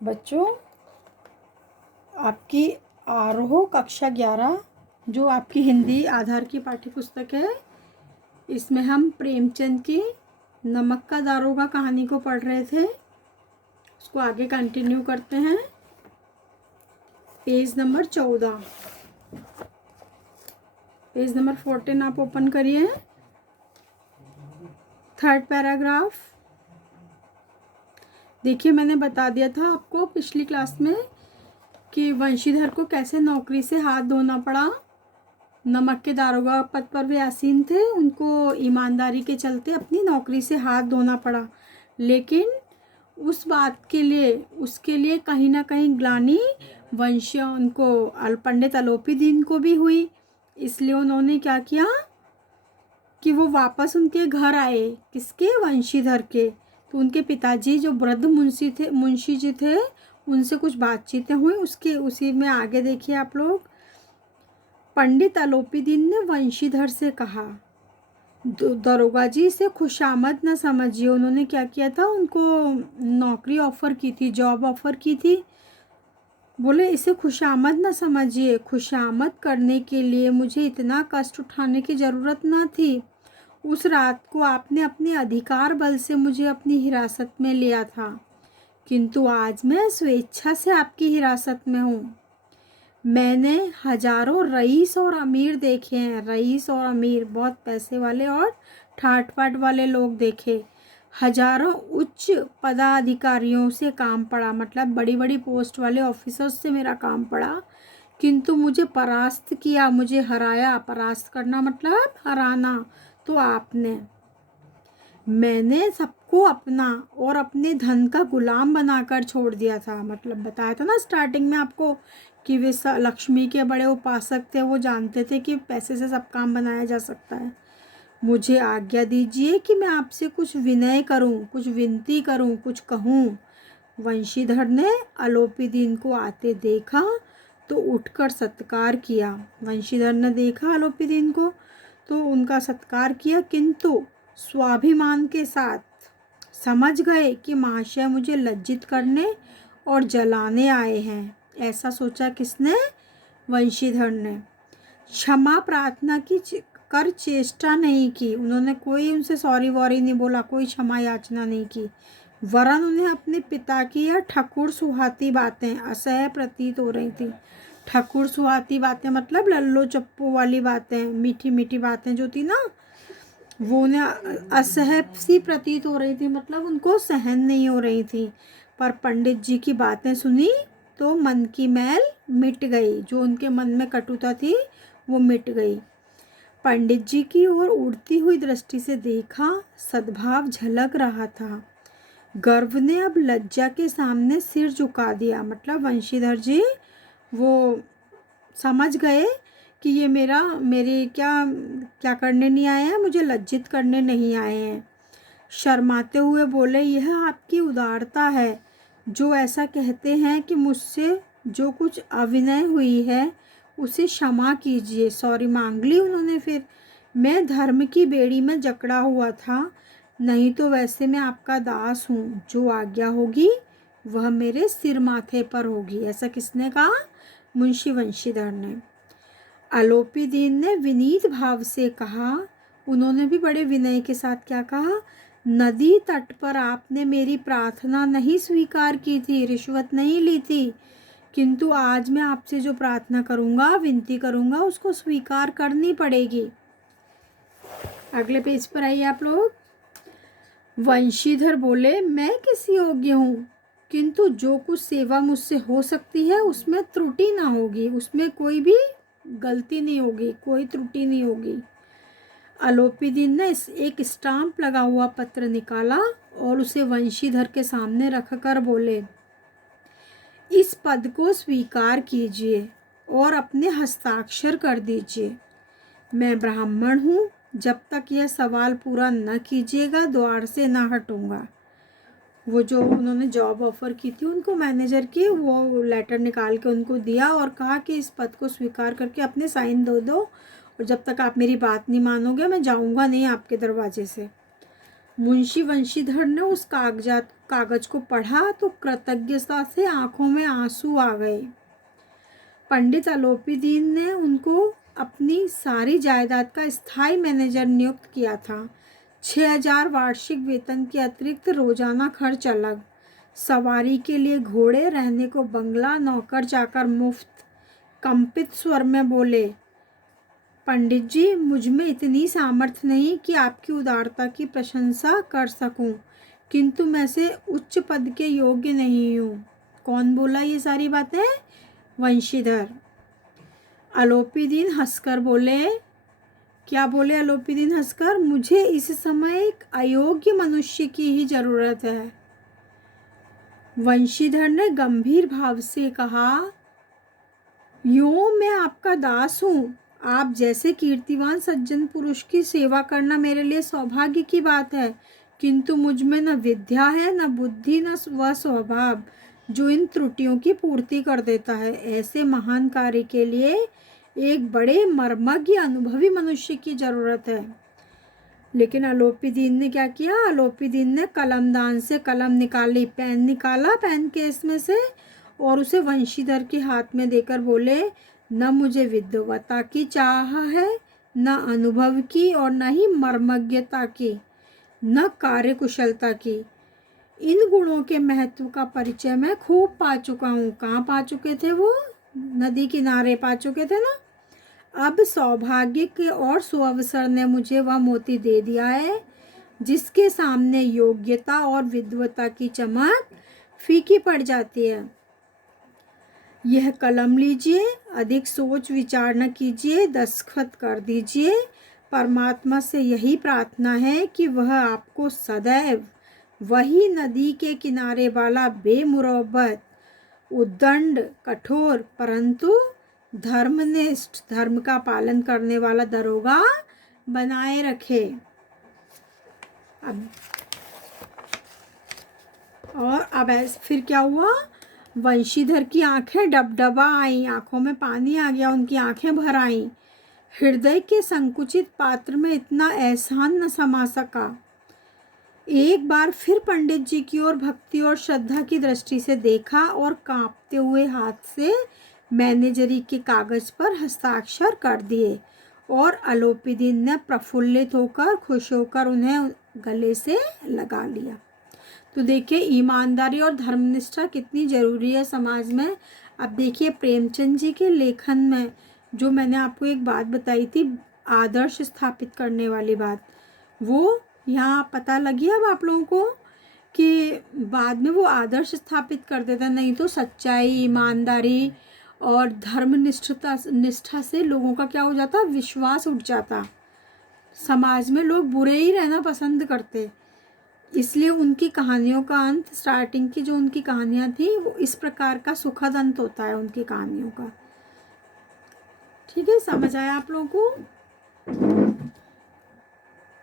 बच्चों, आपकी आरोह कक्षा 11 जो आपकी हिंदी आधार की पाठ्य पुस्तक है, इसमें हम प्रेमचंद की नमक का दारोगा कहानी को पढ़ रहे थे। उसको आगे कंटिन्यू करते हैं। पेज नंबर 14, पेज नंबर 14 आप ओपन करिए। थर्ड पैराग्राफ देखिए, मैंने बता दिया था आपको पिछली क्लास में कि वंशीधर को कैसे नौकरी से हाथ धोना पड़ा। नमक के दारोगा पद पर वे आसीन थे, उनको ईमानदारी के चलते अपनी नौकरी से हाथ धोना पड़ा, लेकिन उस बात के लिए उसके लिए कहीं ना कहीं ग्लानि वंश उनको पंडित अलोपी दीन को भी हुई। इसलिए उन्होंने क्या किया कि वो वापस उनके घर आए। किसके? वंशीधर के। तो उनके पिताजी जो वृद्ध मुंशी जी थे, उनसे कुछ बातचीतें हुई। उसी में आगे देखिए आप लोग। पंडित अलोपी दीन ने वंशीधर से कहा, दरोगा जी इसे खुशामद न समझिए। उन्होंने क्या किया था, उनको नौकरी ऑफर की थी, जॉब ऑफर की थी। बोले इसे खुशामद न समझिए, खुशामद करने के लिए मुझे इतना कष्ट उठाने की ज़रूरत न थी। उस रात को आपने अपने अधिकार बल से मुझे अपनी हिरासत में लिया था, किंतु आज मैं स्वेच्छा से आपकी हिरासत में हूँ। मैंने हजारों रईस और अमीर देखे हैं। रईस और अमीर, बहुत पैसे वाले और ठाट बाट वाले लोग देखे। हजारों उच्च पदाधिकारियों से काम पड़ा, मतलब बड़ी बड़ी पोस्ट वाले ऑफिसर्स से मेरा काम पड़ा, किंतु मुझे परास्त किया, मुझे हराया। परास्त करना मतलब हराना। तो आपने, मैंने सबको अपना और अपने धन का गुलाम बनाकर छोड़ दिया था। मतलब बताया था ना स्टार्टिंग में आपको कि वे लक्ष्मी के बड़े उपासक थे। वो जानते थे कि पैसे से सब काम बनाया जा सकता है। मुझे आज्ञा दीजिए कि मैं आपसे कुछ विनय करूं, कुछ विनती करूं, कुछ कहूं। वंशीधर ने अलोपी दीन को आते देखा तो उठकर सत्कार किया। वंशीधर ने देखा अलोपी दीन को तो उनका सत्कार किया, किंतु स्वाभिमान के साथ समझ गए कि महाशय मुझे लज्जित करने और जलाने आए हैं। ऐसा सोचा किसने? वंशीधर ने। क्षमा प्रार्थना की कर चेष्टा नहीं की। उन्होंने कोई उनसे सॉरी वॉरी नहीं बोला, कोई क्षमा याचना नहीं की, वरन उन्हें अपने पिता की यह ठकुर सुहाती बातें असह्य प्रतीत हो रही थी। ठकुर सुहाती बातें मतलब लल्लो चप्पू वाली बातें, मीठी मीठी बातें जो थी ना, वो उन्हें असह्य सी प्रतीत हो रही थी, मतलब उनको सहन नहीं हो रही थी। पर पंडित जी की बातें सुनी तो मन की मैल मिट गई। जो उनके मन में कटुता थी वो मिट गई। पंडित जी की ओर उड़ती हुई दृष्टि से देखा, सद्भाव झलक रहा था। गर्व ने अब लज्जा के सामने सिर झुका दिया। मतलब वंशीधर जी वो समझ गए कि ये मेरे क्या क्या करने नहीं आए हैं, मुझे लज्जित करने नहीं आए हैं। शर्माते हुए बोले, यह आपकी उदारता है जो ऐसा कहते हैं कि मुझसे जो कुछ अविनय हुई है उसे क्षमा कीजिए। सॉरी मांग ली उन्होंने। फिर, मैं धर्म की बेड़ी में जकड़ा हुआ था, नहीं तो वैसे मैं आपका दास हूँ। जो आज्ञा होगी वह मेरे सिर माथे पर होगी। ऐसा किसने कहा? मुंशी वंशीधर ने। अलोपी दीन ने विनीत भाव से कहा, उन्होंने भी बड़े विनय के साथ क्या कहा, नदी तट पर आपने मेरी प्रार्थना नहीं स्वीकार की थी, रिश्वत नहीं ली थी, किंतु आज मैं आपसे जो प्रार्थना करूंगा, विनती करूंगा, उसको स्वीकार करनी पड़ेगी। अगले पेज पर आइए आप लोग। वंशीधर बोले, मैं किस योग्य हूँ, किंतु जो कुछ सेवा मुझसे हो सकती है उसमें त्रुटि ना होगी, उसमें कोई भी गलती नहीं होगी, कोई त्रुटि नहीं होगी। अलोपी दीन ने एक स्टाम्प लगा हुआ पत्र निकाला और उसे वंशीधर के सामने रखकर बोले, इस पद को स्वीकार कीजिए और अपने हस्ताक्षर कर दीजिए। मैं ब्राह्मण हूँ, जब तक यह सवाल पूरा न कीजिएगा द्वार से न हटूंगा। वो जो उन्होंने जॉब ऑफर की थी उनको मैनेजर की, वो लेटर निकाल के उनको दिया और कहा कि इस पद को स्वीकार करके अपने साइन दो और जब तक आप मेरी बात नहीं मानोगे मैं जाऊंगा नहीं आपके दरवाजे से। मुंशी वंशीधर ने उस कागज को पढ़ा तो कृतज्ञता से आंखों में आंसू आ गए। पंडित अलोपीदीन ने उनको अपनी सारी जायदाद का स्थायी मैनेजर नियुक्त किया था। 6,000 वार्षिक वेतन के अतिरिक्त रोजाना खर्च अलग, सवारी के लिए घोड़े, रहने को बंगला, नौकर चाकर मुफ्त। कंपित स्वर में बोले, पंडित जी, मुझ में इतनी सामर्थ्य नहीं कि आपकी उदारता की प्रशंसा कर सकूं, किंतु मैं से उच्च पद के योग्य नहीं हूँ। कौन बोला ये सारी बातें? वंशीधर। अलोपीदीन हंसकर बोले, क्या बोले अलोपीदीन हंसकर? मुझे इस समय एक अयोग्य मनुष्य की ही जरूरत है। वंशीधर ने गंभीर भाव से कहा, यूं मैं आपका दास हूँ। आप जैसे कीर्तिवान सज्जन पुरुष की सेवा करना मेरे लिए सौभाग्य की बात है, किंतु मुझ में न विद्या है, न बुद्धि, न वह स्वभाव जो इन त्रुटियों की पूर्ति कर देता है। ऐसे महान कार्य के लिए एक बड़े मर्मज्ञ अनुभवी मनुष्य की जरूरत है। लेकिन अलोपीदीन ने क्या किया? अलोपीदीन ने कलमदान से कलम निकाली, पेन निकाला पेन केस में से और उसे वंशीधर के हाथ में देकर बोले, न मुझे विद्वता की चाह है, न अनुभव की, और न ही मर्मज्ञता की, न कार्यकुशलता की। इन गुणों के महत्व का परिचय मैं खूब पा चुका हूँ। कहाँ पा चुके थे वो? नदी किनारे पा चुके थे ना। अब सौभाग्य के और सुअवसर ने मुझे वह मोती दे दिया है जिसके सामने योग्यता और विद्वता की चमक फीकी पड़ जाती है। यह कलम लीजिए, अधिक सोच विचार न कीजिए, दस्तखत कर दीजिए। परमात्मा से यही प्रार्थना है कि वह आपको सदैव वही नदी के किनारे वाला बेमुरब्बत, उद्दंड, कठोर परंतु धर्मनिष्ठ, धर्म का पालन करने वाला दरोगा बनाए रखे। अब फिर क्या हुआ? वंशीधर की आंखें डबडबा आईं, आंखों में पानी आ गया, उनकी आंखें भर आईं। हृदय के संकुचित पात्र में इतना एहसान न समा सका। एक बार फिर पंडित जी की ओर भक्ति और श्रद्धा की दृष्टि से देखा और कांपते हुए हाथ से मैनेजरी के कागज पर हस्ताक्षर कर दिए और अलोपीदीन ने प्रफुल्लित होकर, खुश होकर उन्हें गले से लगा लिया। तो देखिए ईमानदारी और धर्मनिष्ठा कितनी ज़रूरी है समाज में। अब देखिए प्रेमचंद जी के लेखन में जो मैंने आपको एक बात बताई थी, आदर्श स्थापित करने वाली बात, वो यहाँ पता लगी अब आप लोगों को कि बाद में वो आदर्श स्थापित कर देता। नहीं तो सच्चाई, ईमानदारी और निष्ठा से लोगों का क्या हो जाता? विश्वास उठ जाता। समाज में लोग बुरे ही रहना पसंद करते। इसलिए उनकी कहानियों का अंत, स्टार्टिंग की जो उनकी कहानियाँ थी, वो इस प्रकार का सुखद अंत होता है उनकी कहानियों का। ठीक है, समझ आया आप लोगों को?